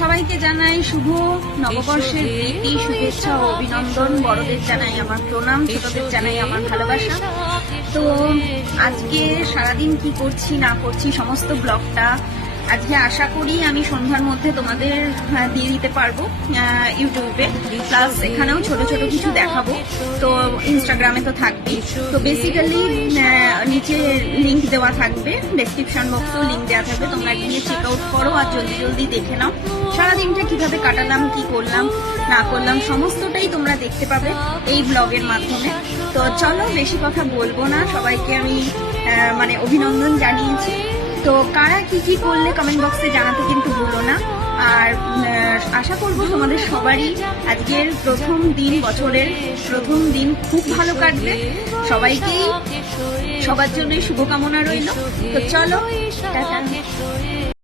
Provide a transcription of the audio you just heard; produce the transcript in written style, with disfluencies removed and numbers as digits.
সবাইকে জানাই শুভ নববর্ষের প্রীতি শুভেচ্ছা ও অভিনন্দন। বড়দের জানাই আমার প্রণাম, ছোটদের জানাই আমার ভালোবাসা। তো আজকে সারাদিন কি করছি না করছি সমস্ত ব্লগটা আজকে আশা করি আমি সন্ধ্যার মধ্যে তোমাদের দিয়ে দিতে পারবো ইউটিউবে, প্লাস এখানেও ছোট ছোট কিছু দেখাবো। তো ইনস্টাগ্রামে তো থাকবেই। তো বেসিক্যালি নিচে লিঙ্ক দেওয়া থাকবে, ডেসক্রিপশন বক্সেও লিঙ্ক দেওয়া থাকবে, তোমরা গিয়ে চেক আউট করো আর জলদি জলদি দেখে নাও। সারাদিনটা কিভাবে কাটালাম, কি করলাম না করলাম সমস্তটাই তোমরা দেখতে পাবে এই ব্লগের মাধ্যমে। তো চলো বেশি কথা বলবো না, সবাইকে আমি অভিনন্দন জানিয়েছি। তো কারা কি কি করলে কমেন্ট বক্সে জানাতে কিন্তু ভুলো না। আর আশা করব তোমাদের সবারই আজকের প্রথম দিন, বছরের প্রথম দিন খুব ভালো কাটবে। সবাইকেই সবার জন্যই শুভকামনা রইল। তো চলো টাটা।